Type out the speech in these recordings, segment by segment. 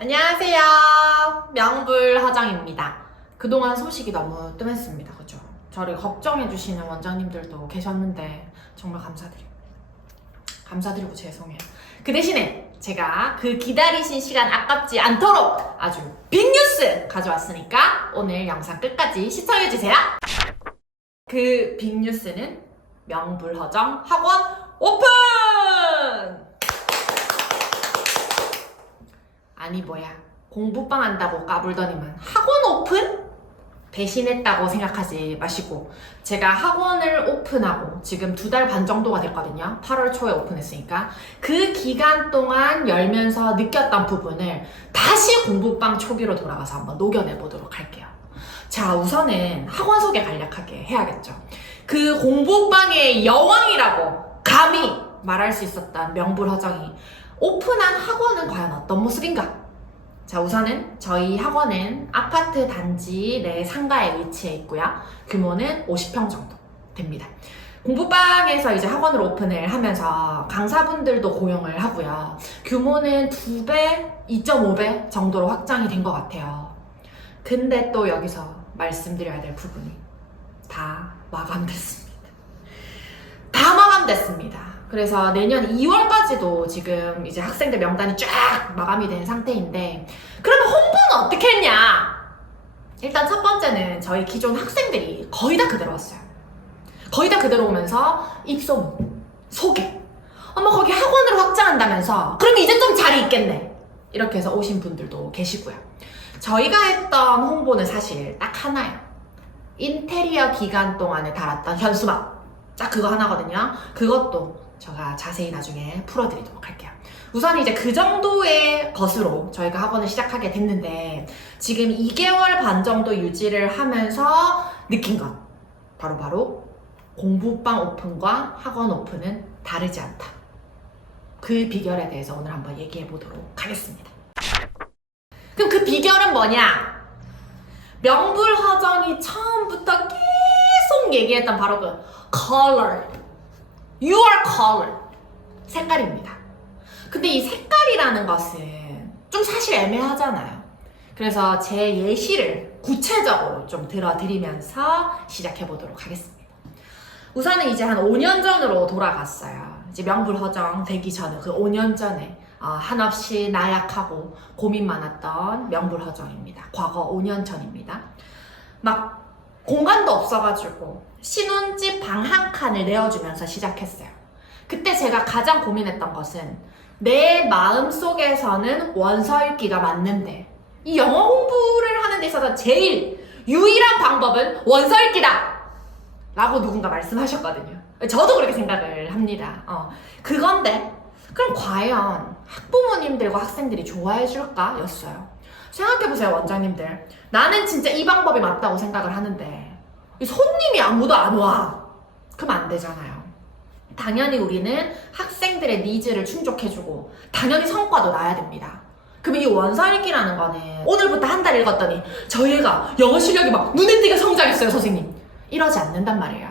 안녕하세요. 명불허정입니다. 그동안 소식이 너무 뜸했습니다. 그죠? 저를 걱정해주시는 원장님들도 계셨는데 정말 감사드리고 죄송해요. 그 대신에 제가 그 기다리신 시간 아깝지 않도록 아주 빅뉴스 가져왔으니까 오늘 영상 끝까지 시청해주세요. 그 빅뉴스는 명불허정 학원 오픈! 아니 뭐야, 공부방 한다고 까불더니만 학원 오픈? 배신했다고 생각하지 마시고, 제가 학원을 오픈하고 지금 2달 반 정도가 됐거든요. 8월 초에 오픈했으니까 그 기간 동안 열면서 느꼈던 부분을 다시 공부방 초기로 돌아가서 한번 녹여내보도록 할게요. 자, 우선은 학원 소개 간략하게 해야겠죠. 그 공부방의 여왕이라고 감히 말할 수 있었던 명불허정이 오픈한 학원은 과연 어떤 모습인가? 자, 우선은 저희 학원은 아파트 단지 내 상가에 위치해 있고요. 규모는 50평 정도 됩니다. 공부방에서 이제 학원을 오픈을 하면서 강사분들도 고용을 하고요. 규모는 2배, 2.5배 정도로 확장이 된 것 같아요. 근데 또 여기서 말씀드려야 될 부분이 다 마감됐습니다. 다 마감됐습니다. 그래서 내년 2월까지도 지금 이제 학생들 명단이 쫙 마감이 된 상태인데, 그러면 홍보는 어떻게 했냐? 일단 첫 번째는 저희 기존 학생들이 거의 다 그대로 왔어요. 거의 다 그대로 오면서 입소문, 소개, 어머 거기 학원으로 확장한다면서 그럼 이제 좀 자리 있겠네, 이렇게 해서 오신 분들도 계시고요. 저희가 했던 홍보는 사실 딱 하나예요. 인테리어 기간 동안에 달았던 현수막, 딱 그거 하나거든요. 그것도 제가 자세히 나중에 풀어드리도록 할게요. 우선 이제 그 정도의 것으로 저희가 학원을 시작하게 됐는데, 지금 2개월 반 정도 유지를 하면서 느낀 건 바로 공부방 오픈과 학원 오픈은 다르지 않다. 그 비결에 대해서 오늘 한번 얘기해 보도록 하겠습니다. 그럼 그 비결은 뭐냐? 명불허정이 처음부터 계속 얘기했던 바로 그 color, your color, 색깔입니다. 근데 이 색깔이라는 것은 좀 사실 애매하잖아요. 그래서 제 예시를 구체적으로 좀 들어드리면서 시작해 보도록 하겠습니다. 우선은 이제 한 5년 전으로 돌아갔어요. 이제 명불허정 되기 전에, 그 5년 전에 한없이 나약하고 고민 많았던 명불허정입니다. 과거 5년 전입니다. 막 공간도 없어가지고 신혼집 방 한 칸을 내어주면서 시작했어요. 그때 제가 가장 고민했던 것은 내 마음속에서는 원서 읽기가 맞는데 이 영어 공부를 하는 데 있어서 제일 유일한 방법은 원서 읽기다! 라고 누군가 말씀하셨거든요. 저도 그렇게 생각을 합니다. 그건데 그럼 과연 학부모님들과 학생들이 좋아해 줄까? 였어요. 생각해보세요, 원장님들. 나는 진짜 이 방법이 맞다고 생각을 하는데 이 손님이 아무도 안 와. 그럼 안 되잖아요. 당연히 우리는 학생들의 니즈를 충족해주고 당연히 성과도 나야 됩니다. 그럼 이 원서 읽기라는 거는 오늘부터 한 달 읽었더니 저희 애가 영어 실력이 막 눈에 띄게 성장했어요, 선생님. 이러지 않는단 말이에요.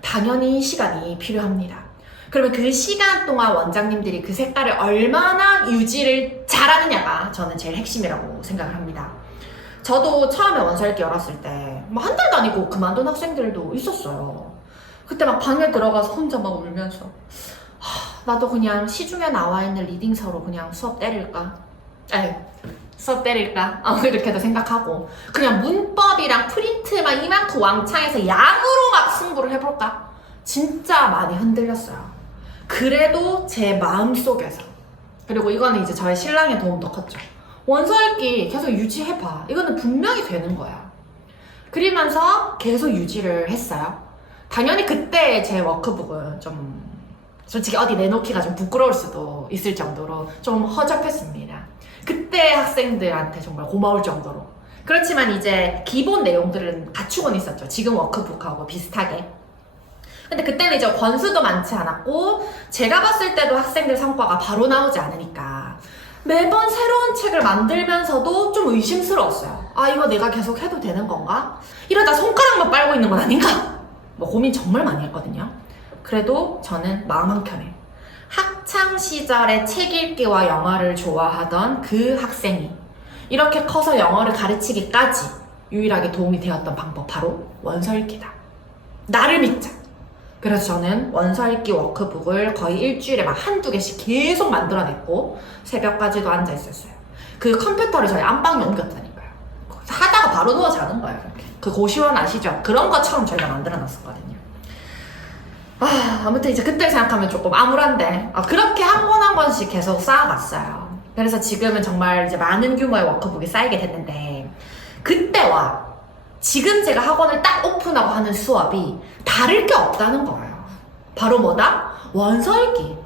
당연히 시간이 필요합니다. 그러면 그 시간 동안 원장님들이 그 색깔을 얼마나 유지를 잘하느냐가 저는 제일 핵심이라고 생각을 합니다. 저도 처음에 원서 읽기 열었을 때 뭐 한 달도 아니고 그만둔 학생들도 있었어요. 그때 막 방에 들어가서 혼자 막 울면서 나도 그냥 시중에 나와 있는 리딩서로 그냥 수업 때릴까? 이렇게도 생각하고 그냥 문법이랑 프린트만 이만큼 왕창해서 양으로 막 승부를 해볼까? 진짜 많이 흔들렸어요. 그래도 제 마음속에서, 그리고 이거는 이제 저의 신랑의 도움도 컸죠. 원서 읽기 계속 유지해봐. 이거는 분명히 되는 거야. 그러면서 계속 유지를 했어요. 당연히 그때 제 워크북은 좀 솔직히 어디 내놓기가 좀 부끄러울 수도 있을 정도로 좀 허접했습니다. 그때 학생들한테 정말 고마울 정도로. 그렇지만 이제 기본 내용들은 갖추곤 있었죠. 지금 워크북하고 비슷하게. 근데 그때는 이제 권수도 많지 않았고 제가 봤을 때도 학생들 성과가 바로 나오지 않으니까 매번 새로운 책을 만들면서도 좀 의심스러웠어요. 이거 내가 계속 해도 되는 건가? 이러다 손가락만 빨고 있는 건 아닌가? 뭐 고민 정말 많이 했거든요. 그래도 저는 마음 한켠에 학창 시절에 책 읽기와 영어를 좋아하던 그 학생이 이렇게 커서 영어를 가르치기까지 유일하게 도움이 되었던 방법, 바로 원서 읽기다. 나를 믿자. 그래서 저는 원서 읽기 워크북을 거의 일주일에 막 한두 개씩 계속 만들어냈고 새벽까지도 앉아 있었어요. 그 컴퓨터를 저희 안방에 옮겼다니까요. 하다가 바로 누워 자는 거예요. 이렇게. 그 고시원 아시죠? 그런 것처럼 저희가 만들어놨었거든요. 아무튼 이제 그때 생각하면 조금 암울한데 그렇게 한 권 한 권씩 계속 쌓아갔어요. 그래서 지금은 정말 이제 많은 규모의 워크북이 쌓이게 됐는데, 그때와 지금 제가 학원을 딱 오픈하고 하는 수업이 다를 게 없다는 거예요. 바로 뭐다? 원서 읽기.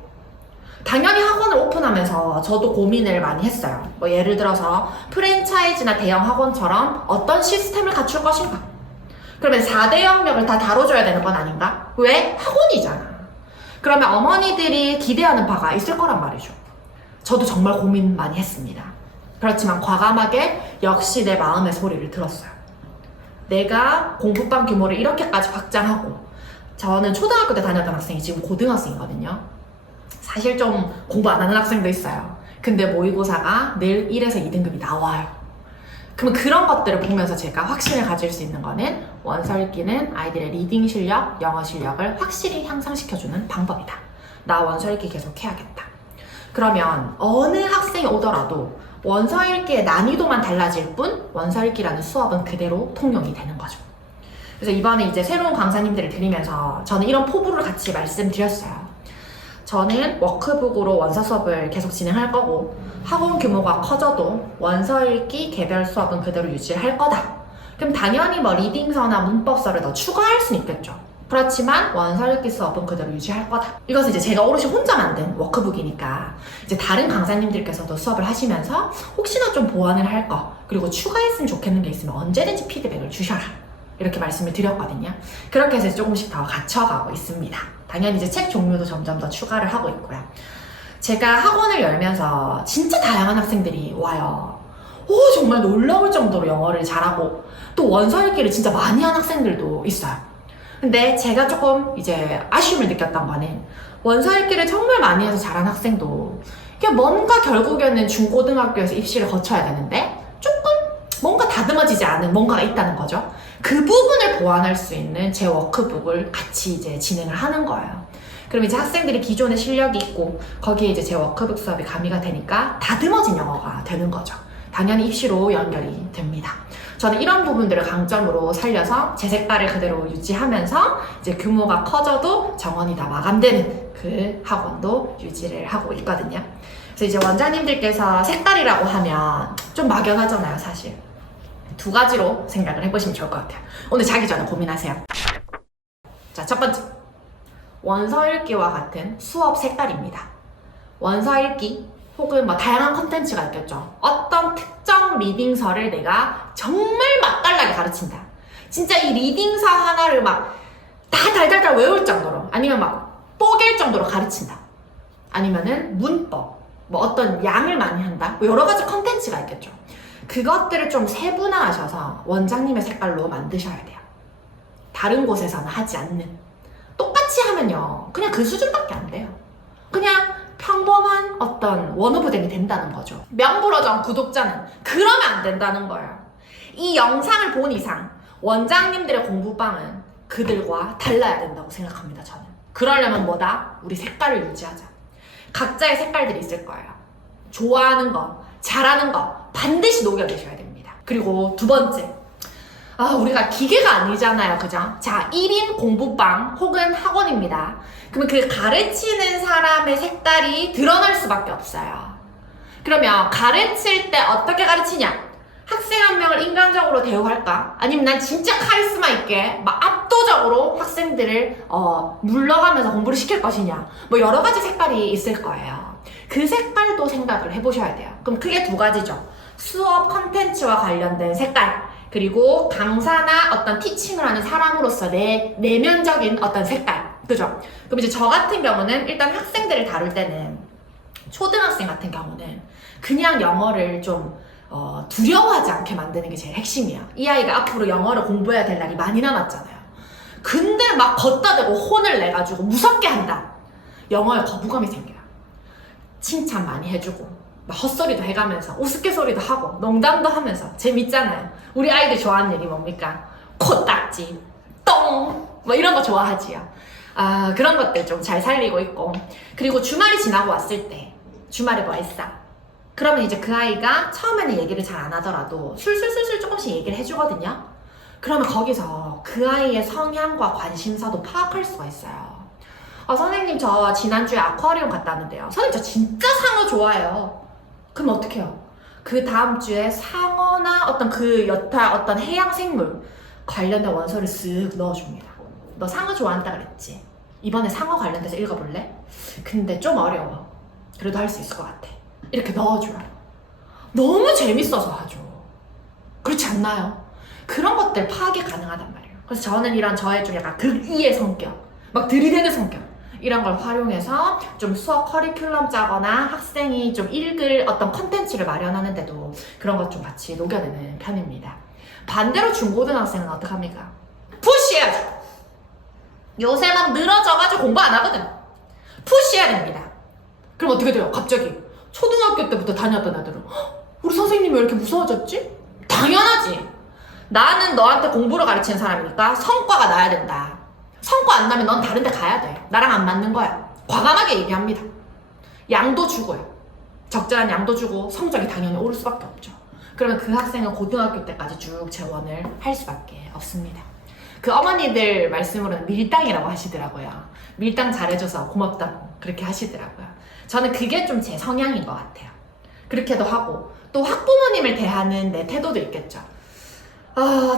당연히 학원을 오픈하면서 저도 고민을 많이 했어요. 뭐 예를 들어서 프랜차이즈나 대형 학원처럼 어떤 시스템을 갖출 것인가? 그러면 4대 영역을 다 다뤄줘야 되는 건 아닌가? 왜? 학원이잖아. 그러면 어머니들이 기대하는 바가 있을 거란 말이죠. 저도 정말 고민 많이 했습니다. 그렇지만 과감하게 역시 내 마음의 소리를 들었어요. 내가 공부방 규모를 이렇게까지 확장하고, 저는 초등학교 때 다녔던 학생이 지금 고등학생이거든요. 사실 좀 공부 안 하는 학생도 있어요. 근데 모의고사가 내일 1에서 2등급이 나와요. 그럼 그런 것들을 보면서 제가 확신을 가질 수 있는 거는 원서 읽기는 아이들의 리딩 실력, 영어 실력을 확실히 향상시켜주는 방법이다. 나 원서 읽기 계속 해야겠다. 그러면 어느 학생이 오더라도 원서 읽기의 난이도만 달라질 뿐 원서 읽기라는 수업은 그대로 통용이 되는 거죠. 그래서 이번에 이제 새로운 강사님들을 드리면서 저는 이런 포부를 같이 말씀드렸어요. 저는 워크북으로 원서 수업을 계속 진행할 거고, 학원 규모가 커져도 원서 읽기 개별 수업은 그대로 유지할 거다. 그럼 당연히 뭐 리딩서나 문법서를 더 추가할 수는 있겠죠. 그렇지만 원서 읽기 수업은 그대로 유지할 거다. 이것은 이제 제가 오롯이 혼자 만든 워크북이니까 이제 다른 강사님들께서도 수업을 하시면서 혹시나 좀 보완을 할 거, 그리고 추가했으면 좋겠는 게 있으면 언제든지 피드백을 주셔라, 이렇게 말씀을 드렸거든요. 그렇게 해서 조금씩 더 갖춰가고 있습니다. 당연히 이제 책 종류도 점점 더 추가를 하고 있고요. 제가 학원을 열면서 진짜 다양한 학생들이 와요. 정말 놀라울 정도로 영어를 잘하고 또 원서 읽기를 진짜 많이 한 학생들도 있어요. 근데 제가 조금 이제 아쉬움을 느꼈던 거는, 원서 읽기를 정말 많이 해서 잘한 학생도 이게 뭔가 결국에는 중고등학교에서 입시를 거쳐야 되는데 조금 뭔가 다듬어지지 않은 뭔가가 있다는 거죠. 그 부분을 보완할 수 있는 제 워크북을 같이 이제 진행을 하는 거예요. 그럼 이제 학생들이 기존에 실력이 있고 거기에 이제 제 워크북 수업이 가미가 되니까 다듬어진 영어가 되는 거죠. 당연히 입시로 연결이 됩니다. 저는 이런 부분들을 강점으로 살려서 제 색깔을 그대로 유지하면서 이제 규모가 커져도 정원이 다 마감되는 그 학원도 유지를 하고 있거든요. 그래서 이제 원장님들께서 색깔이라고 하면 좀 막연하잖아요, 사실. 두 가지로 생각을 해보시면 좋을 것 같아요. 오늘 자기 전에 고민하세요. 자, 첫 번째. 원서 읽기와 같은 수업 색깔입니다. 원서 읽기 혹은 뭐 다양한 컨텐츠가 있겠죠. 어떤 특정 리딩서를 내가 정말 맛깔나게 가르친다. 진짜 이 리딩서 하나를 막 다 달달달 외울 정도로, 아니면 막 뽀갤 정도로 가르친다. 아니면은 문법, 뭐 어떤 양을 많이 한다. 뭐 여러 가지 컨텐츠가 있겠죠. 그것들을 좀 세분화하셔서 원장님의 색깔로 만드셔야 돼요. 다른 곳에서는 하지 않는. 똑같이 하면요, 그냥 그 수준밖에 안 돼요. 그냥 평범한 어떤 원어브댐이 된다는 거죠. 명불허전 구독자는 그러면 안 된다는 거예요. 이 영상을 본 이상 원장님들의 공부방은 그들과 달라야 된다고 생각합니다, 저는. 그러려면 뭐다? 우리 색깔을 유지하자. 각자의 색깔들이 있을 거예요. 좋아하는 거, 잘하는 거 반드시 녹여내셔야 됩니다. 그리고 두 번째, 우리가 기계가 아니잖아요, 그죠? 자, 1인 공부방 혹은 학원입니다. 그러면 그 가르치는 사람의 색깔이 드러날 수밖에 없어요. 그러면 가르칠 때 어떻게 가르치냐? 학생 한 명을 인간적으로 대우할까? 아니면 난 진짜 카리스마 있게 막 압도적으로 학생들을 물러가면서 공부를 시킬 것이냐? 뭐 여러 가지 색깔이 있을 거예요. 그 색깔도 생각을 해보셔야 돼요. 그럼 크게 두 가지죠. 수업 컨텐츠와 관련된 색깔, 그리고 강사나 어떤 티칭을 하는 사람으로서 내 내면적인 어떤 색깔, 그죠? 그럼 이제 저 같은 경우는 일단 학생들을 다룰 때는, 초등학생 같은 경우는 그냥 영어를 좀 두려워하지 않게 만드는 게 제일 핵심이야. 이 아이가 앞으로 영어를 공부해야 될 날이 많이 남았잖아요. 근데 막 걷다 대고 혼을 내가지고 무섭게 한다. 영어에 거부감이 생겨요. 칭찬 많이 해주고 막 헛소리도 해가면서 우스갯소리도 하고 농담도 하면서 재밌잖아요. 우리 아이들 좋아하는 얘기 뭡니까? 코딱지, 똥, 뭐 이런 거 좋아하지요. 그런 것들 좀 잘 살리고 있고, 그리고 주말이 지나고 왔을 때 주말에 뭐 했어? 그러면 이제 그 아이가 처음에는 얘기를 잘 안 하더라도 술술술술 조금씩 얘기를 해주거든요. 그러면 거기서 그 아이의 성향과 관심사도 파악할 수가 있어요. 선생님 저 지난주에 아쿠아리움 갔다 왔는데요. 선생님 저 진짜 상어 좋아해요. 그럼 어떻게 해요? 그 다음 주에 상어나 어떤 그 여타 어떤 해양 생물 관련된 원서를 쓱 넣어줍니다. 너 상어 좋아한다 그랬지? 이번에 상어 관련돼서 읽어볼래? 근데 좀 어려워. 그래도 할 수 있을 것 같아. 이렇게 넣어줘요. 너무 재밌어서 하죠. 그렇지 않나요? 그런 것들 파악이 가능하단 말이에요. 그래서 저는 이런 저의 좀 약간 극이의 성격, 막 들이대는 성격, 이런 걸 활용해서 좀 수업 커리큘럼 짜거나 학생이 좀 읽을 어떤 컨텐츠를 마련하는데도 그런 것 좀 같이 녹여내는 편입니다. 반대로 중고등학생은 어떡합니까? 푸시해야죠. 요새 막 늘어져가지고 공부 안 하거든. 푸시해야 됩니다. 그럼 어떻게 돼요? 갑자기 초등학교 때부터 다녔던 애들은 우리 선생님이 왜 이렇게 무서워졌지? 당연하지. 나는 너한테 공부를 가르치는 사람이니까 성과가 나야 된다. 성과 안 나면 넌 다른 데 가야 돼. 나랑 안 맞는 거야. 과감하게 얘기합니다. 양도 주고요. 적절한 양도 주고 성적이 당연히 오를 수밖에 없죠. 그러면 그 학생은 고등학교 때까지 쭉 재원을 할 수밖에 없습니다. 그 어머니들 말씀으로는 밀당이라고 하시더라고요. 밀당 잘해줘서 고맙다고 그렇게 하시더라고요. 저는 그게 좀 제 성향인 것 같아요. 그렇게도 하고 또 학부모님을 대하는 내 태도도 있겠죠.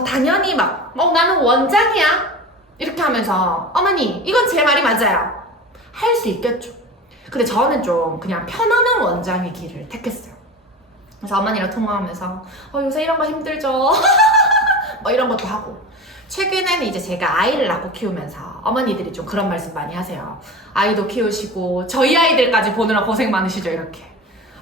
당연히 막 나는 원장이야 이렇게 하면서 어머니 이건 제 말이 맞아요 할 수 있겠죠. 근데 저는 좀 그냥 편안한 원장의 길을 택했어요. 그래서 어머니랑 통화하면서 요새 이런 거 힘들죠 뭐 이런 것도 하고, 최근에는 이제 제가 아이를 낳고 키우면서 어머니들이 좀 그런 말씀 많이 하세요. 아이도 키우시고 저희 아이들까지 보느라 고생 많으시죠 이렇게.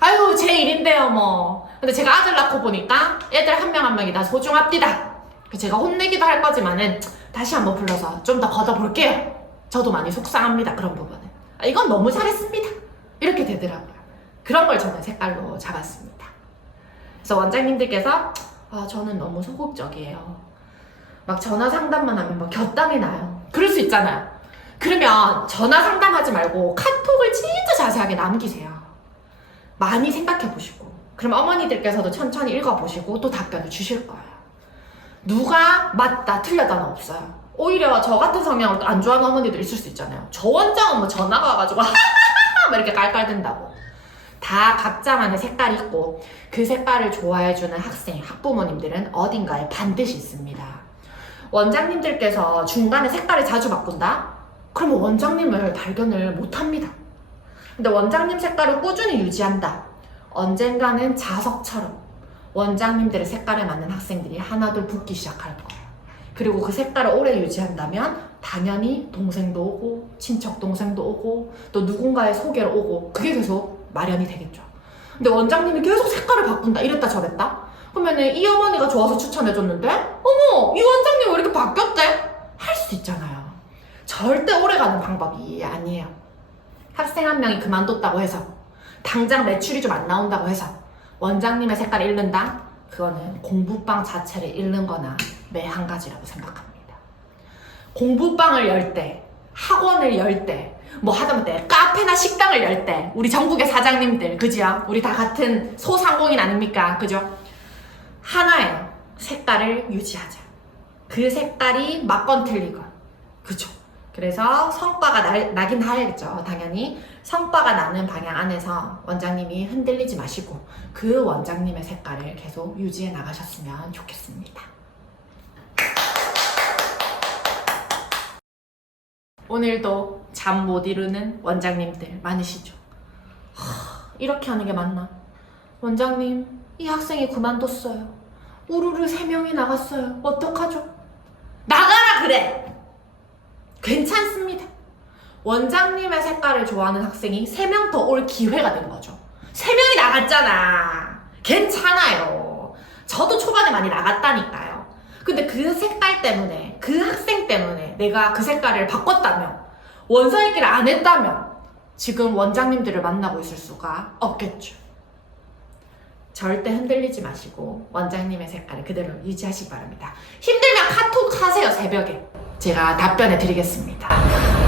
아유 제 일인데요 뭐. 근데 제가 아들 낳고 보니까 애들 한 명 한 명이 다 소중합디다. 제가 혼내기도 할 거지만은 다시 한번 불러서 좀 더 걷어볼게요. 저도 많이 속상합니다. 그런 부분은. 이건 너무 잘했습니다. 이렇게 되더라고요. 그런 걸 저는 색깔로 잡았습니다. 그래서 원장님들께서 저는 너무 소극적이에요. 막 전화 상담만 하면 막 곁담이 나요. 그럴 수 있잖아요. 그러면 전화 상담하지 말고 카톡을 진짜 자세하게 남기세요. 많이 생각해 보시고, 그럼 어머니들께서도 천천히 읽어보시고 또 답변을 주실 거예요. 누가 맞다 틀렸다는 없어요. 오히려 저 같은 성향을 안 좋아하는 어머니도 있을 수 있잖아요. 저 원장은 뭐 전화가 와가지고 하하하하 막 이렇게 깔깔댄다고. 다 각자만의 색깔이 있고 그 색깔을 좋아해주는 학생, 학부모님들은 어딘가에 반드시 있습니다. 원장님들께서 중간에 색깔을 자주 바꾼다? 그러면 원장님을 발견을 못합니다. 근데 원장님 색깔을 꾸준히 유지한다. 언젠가는 자석처럼 원장님들의 색깔에 맞는 학생들이 하나둘 붙기 시작할 거예요. 그리고 그 색깔을 오래 유지한다면 당연히 동생도 오고 친척 동생도 오고 또 누군가의 소개로 오고 그게 계속 마련이 되겠죠. 근데 원장님이 계속 색깔을 바꾼다, 이랬다 저랬다? 그러면은 이 어머니가 좋아서 추천해줬는데 어머 이 원장님 왜 이렇게 바뀌었대? 할 수 있잖아요. 절대 오래가는 방법이 아니에요. 학생 한 명이 그만뒀다고 해서 당장 매출이 좀 안 나온다고 해서 원장님의 색깔을 잃는다? 그거는 공부방 자체를 잃는 거나 매 한 가지라고 생각합니다. 공부방을 열 때, 학원을 열 때, 뭐 하다못해 카페나 식당을 열 때 우리 전국의 사장님들 그죠? 우리 다 같은 소상공인 아닙니까? 그죠? 하나의 색깔을 유지하자. 그 색깔이 맞건 틀리건. 그죠? 그래서 성과가 나긴 하겠죠. 당연히 성과가 나는 방향 안에서 원장님이 흔들리지 마시고 그 원장님의 색깔을 계속 유지해 나가셨으면 좋겠습니다. 오늘도 잠 못 이루는 원장님들 많으시죠? 이렇게 하는 게 맞나? 원장님, 이 학생이 그만뒀어요. 우르르 3명이 나갔어요. 어떡하죠? 나가라 그래! 괜찮습니다. 원장님의 색깔을 좋아하는 학생이 3명 더 올 기회가 된 거죠. 3명이 나갔잖아. 괜찮아요. 저도 초반에 많이 나갔다니까요. 근데 그 색깔 때문에, 그 학생 때문에 내가 그 색깔을 바꿨다면, 원서 읽기를 안 했다면 지금 원장님들을 만나고 있을 수가 없겠죠. 절대 흔들리지 마시고 원장님의 색깔을 그대로 유지하시기 바랍니다. 힘들면 카톡 하세요, 새벽에. 제가 답변해 드리겠습니다.